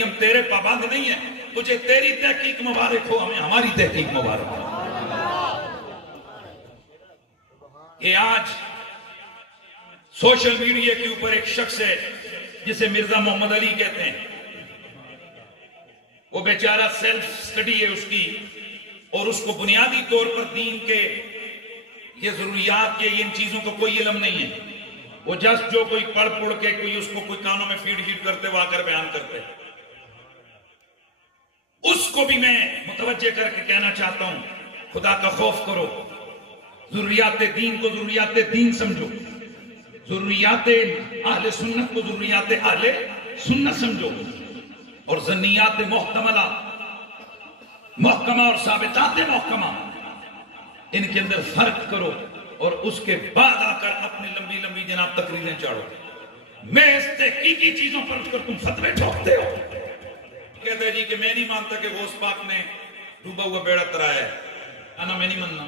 بھائی ہم تیرے پابند نہیں ہیں، تجھے تیری تحقیق مبارک ہو، ہمیں ہماری تحقیق مبارک ہو۔ کہ آج سوشل میڈیا کے اوپر ایک شخص ہے جسے مرزا محمد علی کہتے ہیں، وہ بیچارہ سیلف سٹڈی ہے اس کی، اور اس کو بنیادی طور پر دین کے یہ ضروریات کے ان چیزوں کا کوئی علم نہیں ہے، وہ جسٹ جو کوئی پڑھ کے کوئی اس کو کوئی کانوں میں فیڈ کرتے وہ آ کر بیان کرتے، اس کو بھی میں متوجہ کر کے کہنا چاہتا ہوں خدا کا خوف کرو، ضروریات دین کو ضروریات دین سمجھو، ضروریات اہل سنت کو ضروریات اہل سنت سمجھو، اور ظنیات محتملہ محکمہ اور ثابتات محکمہ ان کے اندر فرق کرو، اور اس کے بعد آ کر اپنی لمبی لمبی جناب تقریریں چاڑو۔ میں اس تحقیقی چیزوں پر اٹھ کر تم فتوے ٹھوکتے ہو، کہتے ہیں جی کہ میں نہیں مانتا کہ غوث پاک نے ڈوبا ہوا بیڑا ترایا ہے، انا میں نہیں ماننا۔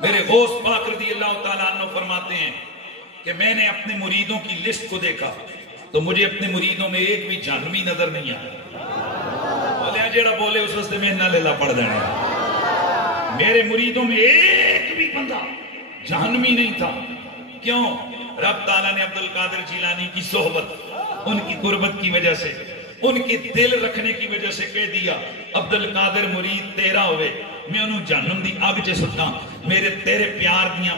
میرے غوث پاک رضی اللہ تعالیٰ عنہ فرماتے ہیں کہ میں نے اپنے مریدوں کی لسٹ کو دیکھا تو مجھے اپنے مریدوں میں ایک بھی جہنمی نظر نہیں آیا۔ بولے جیڑا بولے اس واسطے میں نہ لیلا پڑ دینا، میرے مریدوں میں ایک بھی بندہ جہنمی نہیں تھا۔ کیوں؟ رب تعالیٰ نے عبد القادر جیلانی کی صحبت، ان کی قربت کی وجہ سے، ان کی دل رکھنے کی وجہ سے کہہ دیا عبد القادر مرید تیرا ہوئے میں انہوں جہنم دی آگ چے سٹاں، میرے تیرے پیار دیاں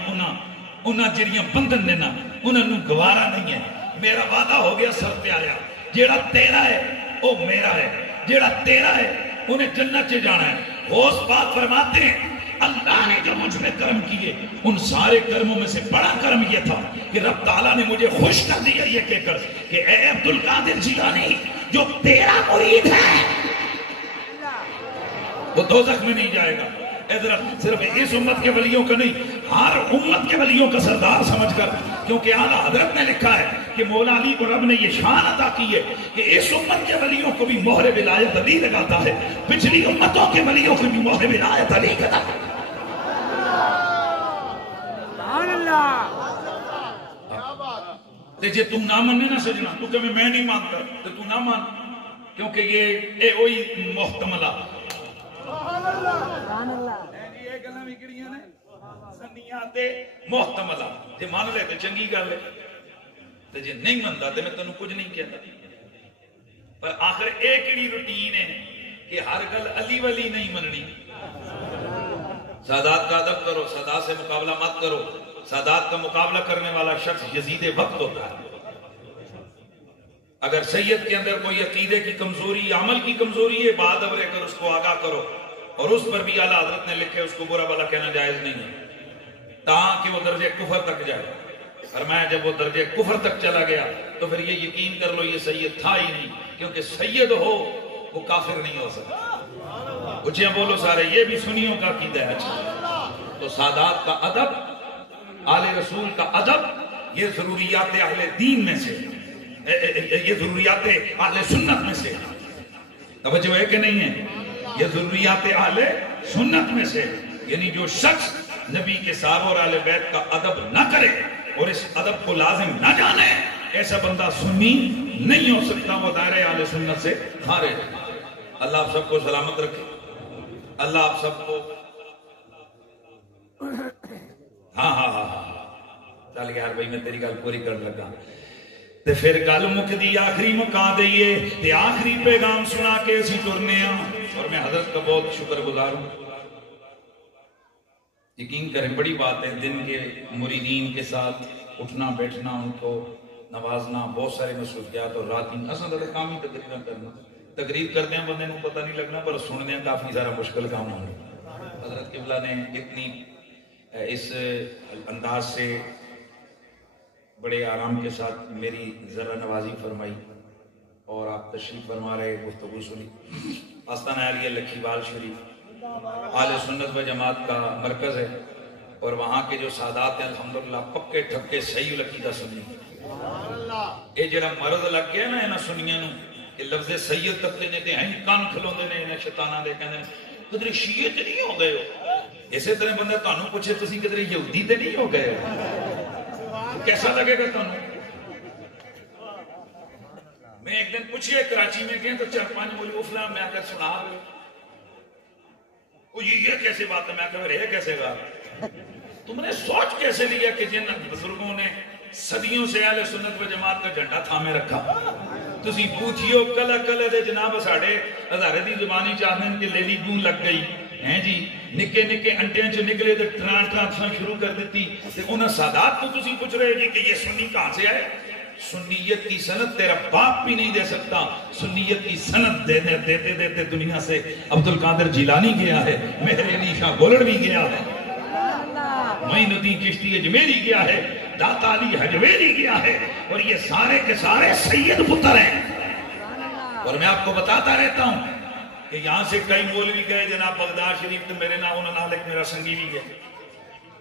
انہاں جڑیاں بندن دینا انہوں گوارا نہیں ہے، میرا وعدہ ہو گیا سر پہ آیا، جیڑا تیرا ہے وہ میرا ہے، جیڑا تیرا ہے انہیں جنت سے جانا ہے۔ غوث پاک فرماتے ہیں اللہ نے جو مجھ میں کرم کیے ان سارے کرموں میں سے بڑا کرم یہ تھا کہ رب تعالیٰ نے مجھے خوش کر دیا یہ کہہ کر کہ اے عبد القادر جیلانی جو تیرا مرید ہے وہ دوزخ میں نہیں جائے گا۔ ادھر صرف اس امت کے ولیوں کا نہیں، ہر امت کے ولیوں کا سردار سمجھ کر، کیونکہ اعلیٰ حضرت نے لکھا ہے کہ مولا علی کو رب نے یہ شان عطا کی ہے کہ اس امت کے ولیوں کو بھی مہر ولایت علی لگاتا ہے، پچھلی امتوں کے ولیوں کو بھی مہر ولایت علی لگاتا ہے۔ جی تم نہ مننے نہ سجنا، تو کہ میں نہیں مانتا تو تو نہ مان، کیونکہ یہ وہی محتملہ محتملہ جی مان لے تو چنگی گل ہے، جی نہیں منتا تو میں تینوں کچھ نہیں کہتا۔ پر آخر ایک ہی روٹین ہے کہ ہر گل علی ولی نہیں مننی۔ سادات کا ادب کرو، سادات سے مقابلہ مت کرو، سادات کا مقابلہ کرنے والا شخص یزید وقت ہوتا ہے۔ اگر سید کے اندر کوئی عقیدے کی کمزوری، عمل کی کمزوری ہے، بادبر کر اس کو آگاہ کرو، اور اس پر بھی اعلیٰ حضرت نے لکھے اس کو برا بھلا کہنا جائز نہیں ہے تاکہ وہ درجے کفر تک جائے۔ فرمایا جب وہ درجے کفر تک چلا گیا تو پھر یہ یقین کر لو یہ سید تھا ہی نہیں، کیونکہ سید ہو وہ کافر نہیں ہو سکتا۔ اچھے بولو سارے، یہ بھی سنیوں کا عقیدہ ہے۔ اچھا تو سادات کا ادب، آل رسول کا ادب، یہ ضروریات اہل دین میں سے، یہ ضروریات اہل سنت میں سے، توجہ ہے کہ نہیں ہے؟ یہ ضروریات اہل سنت میں سے، یعنی جو شخص نبی کے صحابہ اور اہل بیت کا ادب نہ کرے اور اس ادب کو لازم نہ جانے، ایسا بندہ سنی نہیں ہو سکتا، وہ دائرہ اہل سنت سے خارج۔ اللہ آپ سب کو سلامت رکھے، اللہ آپ سب کو ہاں چل یار بھائی میں تیری گل پوری کرنے لگا تے پھر گل مک دی آخری مکا دئیے تے آخری پیغام سنا کے اسی ٹرنے ہاں، اور میں حضرت کا بہت شکر گزار ہوں۔ یقین کریں بڑی بات ہے دن کے مریدین کے ساتھ اٹھنا بیٹھنا، ان کو نوازنا، بہت سارے مصروفیات، اور رات دن اصل تو کام ہی تقریر کرنا، تقریر کرنے بندے کو پتہ نہیں لگنا پر سننے کافی سارا مشکل کام ہونا۔ حضرت قبلہ نے اتنی اس انداز سے بڑے آرام کے ساتھ میری ذرا نوازی فرمائی اور آپ تشریف فرما رہے، گفتگو سنی۔ آستانہ عالیہ لکھیوال شریف اہل سنت و جماعت کا مرکز ہے، اور وہاں کے جو سادات ہیں الحمدللہ پکے ٹھکے صحیح عقیدہ سنی۔ یہ جڑا مرض لگ گیا نا انہاں سنیاں نوں کہ لفظ سید تک نے تے ہیں کان کھلوندے نے انہاں شیطاناں دے، کہندے کدھر شیعہ تے نہیں ہو گئے ہو۔ اسی طرح بندہ تانوں پوچھے تسی کدھر یہودی تے نہیں ہو گئے ہو، کیسا لگے گا تانوں؟ میں ایک دن پوچھئے کراچی میں گئے تو 4-5 مولوی افلا میں آ کر سنا رہے یہ کیسے بات ہے؟ میں کہا رہے کیسے بات؟ تم نے سوچ کیسے لیا کہ جن بزرگوں نے صدیوں سے اہل سنت و جماعت کا جھنڈا تھامے رکھا؟ تسی پوچھیو کلا کلا دے جناب ساڑھے ہزارے دی زبانی چاہنے کے لیلی گون لگ گئی ہیں جی، نکے نکے انٹیاں چو نکلے تو ٹران ٹرانسفر شروع کر دیتی تے انہاں سادات کو تسی پوچھ رہے جی کہ یہ سنی کہاں سے آئے؟ سنیت کی سند تیرا باپ بھی نہیں دے سکتا. سنیت کی سند دیتے دیتے دنیا سے عبد القادر جیلانی گیا ہے، مہر علی شاہ گولڑ بھی گیا ہے، معین الدین چشتی اجمیری گیا ہے، داتا علی حجویری گیا ہے، اور یہ سارے کے سارے سید پتر ہیں. اور میں آپ کو بتاتا رہتا ہوں کہ یہاں سے کئی مولوی گئے جناب بغداد شریف تو میرے نام انہوں نے میرا سنگی بھی گئے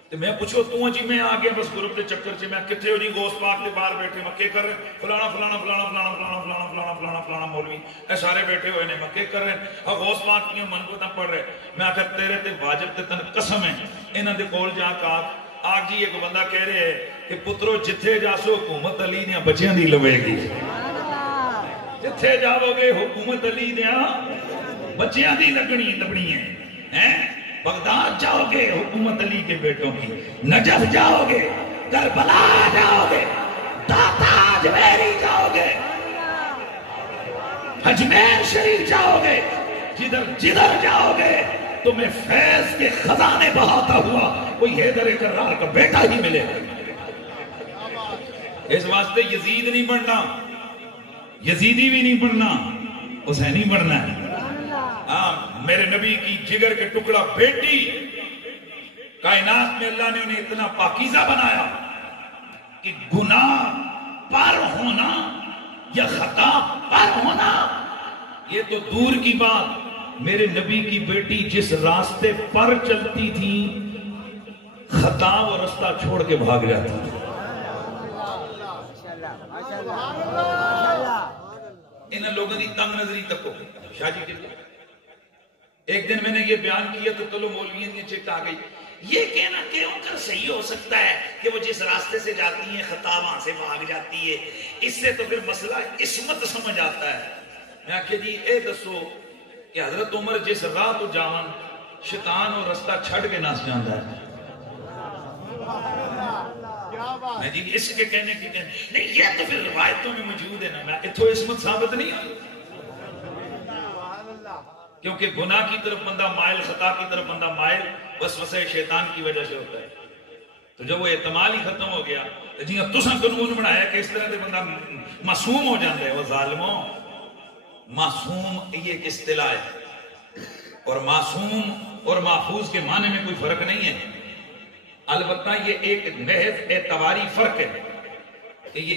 تو میں پوچھو تو جی میں آ گیا بس گروپ کے چکر سے میں کتنے ہو جی گوشت پاک کے باہر بیٹھے مکے کر رہے فلانا فلانا فلانا فلانا فلانا فلانا فلانا فلانا فلانا مولوی اے سارے بیٹھے ہوئے نے مکے کر رہے اور گوشت پاک کی من کو تم پڑھ رہے. میں آخر تیرے تے واجب تے تن قسم ہے انہاں دے کول جا کے آگ جی ایک بندہ کہہ رہے ہے کہ پترو جتھے جاسو حکومت علی نے بچیاں دی لوے گی، جتھے جاؤ گے حکومت علی نے بچیاں دی لگنی ہیں. بغداد جاؤ گے حکومت علی کے بیٹوں کی، نجف جاؤ گے، کربلا جاؤ گے، داتا اجمیری جاؤ گے، اجمیر شریف جاؤ گے، جدھر جاؤ گے تمہیں فیض کے خزانے بہاتا ہوا کوئی حیدر کرار کا بیٹا ہی ملے گا. اس واسطے یزید نہیں بننا، یزیدی بھی نہیں بننا، حسینی بننا ہے. میرے نبی کی جگر کے ٹکڑا بیٹی کائنات میں اللہ نے انہیں اتنا پاکیزہ بنایا کہ گناہ پر ہونا یا خطا پر ہونا یہ تو دور کی بات، میرے نبی کی بیٹی جس راستے پر چلتی تھی خطا وہ راستہ چھوڑ کے بھاگ جاتی تھی. انہیں لوگوں کی تنگ نظری تک ہو شاہ جی کے لیے. ایک دن میں نے یہ بیان کیا تو کلو مولویوں نے چٹ آ گئی، یہ کہنا کہ ان کا صحیح ہو سکتا ہے کہ وہ جس راستے سے جاتی ہیں خطا وہاں سے بھاگ جاتی ہے، اس سے تو پھر مسئلہ عصمت سمجھ آتا ہے. میں آخیا جی اے دسو کہ حضرت عمر جس راہ تو جاون شیطان اور رستہ چھڑ کے نس جاندہ ہے. میں جی اس کے کہنے کی کہنے نہیں، یہ تو پھر روایتوں میں موجود ہے نا، میں اتھو عصمت ثابت نہیں ہوئی. کیونکہ گناہ کی طرف بندہ مائل، خطا کی طرف بندہ مائل وسوسہ شیطان کی وجہ سے ہوتا ہے. تو جب وہ اعتمال ہی ختم ہو گیا جی تساں قانون بنایا کہ اس طرح سے بندہ معصوم ہو جاتا ہے. وہ ظالموں، معصوم یہ ایک اصطلاح ہے اور معصوم اور محفوظ کے معنی میں کوئی فرق نہیں ہے. البتہ یہ ایک محض اعتباری فرق ہے کہ یہ